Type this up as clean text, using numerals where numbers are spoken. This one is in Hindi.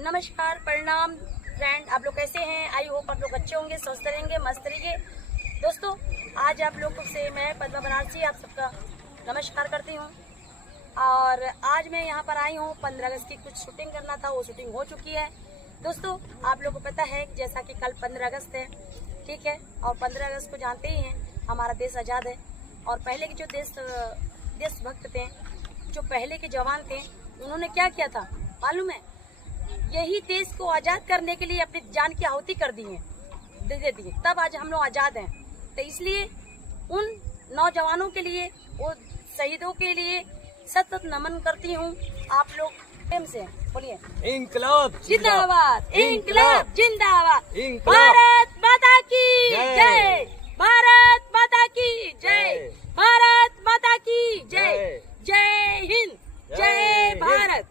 नमस्कार, प्रणाम फ्रेंड, आप लोग कैसे हैं? आई होप आप लोग अच्छे होंगे, स्वस्थ रहेंगे, मस्त रहिए। दोस्तों, आज आप लोगों से मैं पद्मा बनारसी आप सबका नमस्कार करती हूँ। और आज मैं यहाँ पर आई हूँ 15 अगस्त की कुछ शूटिंग करना था, वो शूटिंग हो चुकी है। दोस्तों, आप लोगों को पता है जैसा कि कल 15 अगस्त है, ठीक है। और 15 अगस्त को जानते ही हैं, हमारा देश आज़ाद है। और पहले के जो देशभक्त थे, जो पहले के जवान थे, उन्होंने क्या किया था मालूम है? यही देश को आजाद करने के लिए अपनी जान की आहुति कर दी है, दे दी। तब आज हम लोग आजाद हैं। तो इसलिए उन नौजवानों के लिए, वो शहीदों के लिए सतत नमन करती हूँ। आप लोग प्रेम से बोलिए, इंकलाब जिंदाबाद, इंकलाब जिंदाबाद, इंकलाब। भारत माता की जय, भारत माता की जय, भारत माता की जय, जय हिंद, जय भारत।